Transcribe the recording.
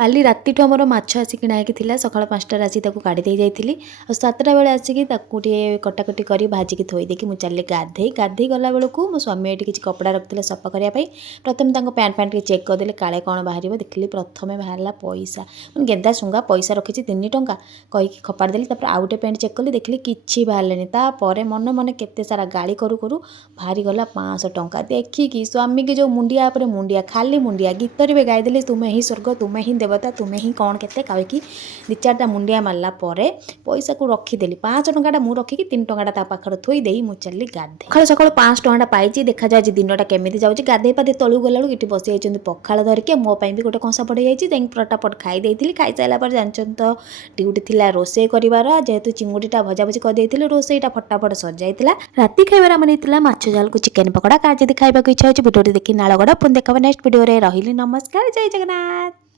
କାଲି ରାତିଠୁ ଆମର ମାଛ ଆସି କିଣା ହେଇକି ଥିଲା। ସକାଳ 5ଟାରେ ଆସି ତାକୁ କାଢ଼ି ଦେଇ ଯାଇଥିଲି। ଆଉ 7ଟା ବେଳେ ଆସିକି ତାକୁ ଟିକେ କଟାକଟି କରି ଭାଜିକି ଥୋଇ ଦେଇକି ମୁଁ ଚାଲିଲି ଗାଧେଇ ଗଲା ବେଳକୁ ମୋ ସ୍ୱାମୀ ଏଠି କିଛି କପଡ଼ା ରଖିଥିଲେ ସଫା କରିବା ପାଇଁ। ପ୍ରଥମେ ତାଙ୍କ ପ୍ୟାଣ୍ଟ ଟିକେ ଚେକ୍ କରିଦେଲି କାଳେ କ'ଣ ବାହାରିବ। ଦେଖିଲି ପ୍ରଥମେ ବାହାରିଲା ପଇସା। ମୁଁ ଗେନ୍ଦା ଶୁଙ୍ଗା ପଇସା ରଖିଛି 3 ଟଙ୍କା କହିକି ଖପାଡ଼ି ଦେଲି। ତାପରେ ଆଉ ଗୋଟେ ପ୍ୟାଣ୍ଟ ଚେକ୍ କଲି, ଦେଖିଲି କିଛି ବାହାରିଲାନି। ତାପରେ ମନେ ମନେ କେତେ ସାରା ଗାଳି କରୁ କରୁ ବାହାରିଗଲା 500 ଟଙ୍କା। ଦେଖିକି ସ୍ୱାମୀକି ଯେଉଁ ମୁଣ୍ଡିଆ ଉପରେ ମୁଣ୍ଡିଆ, ଖାଲି ମୁଣ୍ଡିଆ। ଗୀତରେ ବି ଗାଇଦେଲି, ତୁମେ ହିଁ ସ୍ୱର୍ଗ, ତୁମେ ହିଁ ଦେବତା, ତୁମେ ହିଁ କ'ଣ କେତେ କହିକି 2-4ଟା ମୁଣ୍ଡିଆ ମାରିଲା ପରେ ପଇସାକୁ ରଖିଦେଲି। 500 ଟଙ୍କାଟା ମୁଁ ରଖିକି 3 ଟଙ୍କାଟା ତା ପାଖରେ ଥୋଇ ଦେଇ ମୁଁ ଚାଲିଲି ଗାଧେଇ। ସକାଳୁ ସକାଳୁ 500 ଟଙ୍କାଟା ପାଇଛି। ଦେଖାଯାଉ ଆଜି ଦିନଟା କେମିତି ଯାଉଛି। ଗାଧେଇ ପାଧେଇ ତଳକୁ ଗଲାବେଳକୁ ଏଠି ବସି ଯାଇଛନ୍ତି ପଖାଳ ଧରିକି। ମୋ ପାଇଁ ବି ଗୋଟେ କଂସା ପଡ଼ି ଯାଇଛି। ଯାଇକି ଫଟାଫଟ ଖାଇ ଦେଇଥିଲି। ଖାଇସାରିଲା ପରେ ଜାଣିଛନ୍ତି ତ ଡ୍ୟୁଟି ଥିଲା ରୋଷେଇ କରିବାର। ଯେହେତୁ ଚିଙ୍ଗୁଡ଼ିଟା ଭଜାଭଜି କରିଦେଇଥିଲି, ରୋଷେଇଟା ଫଟାଫଟ ସରିଯାଇଥିଲା। ରାତି ଖାଇବାରେ ଆମର ହେଇଥିଲା ମାଛ ଝାଲକୁ ଚିକେନ ପକୋଡ଼ା। କାହାର ଯଦି ଖାଇବାକୁ ଇଚ୍ଛା ହେଉଛି ଭିଡ଼ିଓଟି ଦେଖି ନାଳଗଡ଼। ପୁଣି ଦେଖାବ ନେକ୍ସଟ ଭିଡ଼ିଓରେ। ରହିଲି, ନମସ୍କାର, ଜୟ ଜଗନ୍ନାଥ।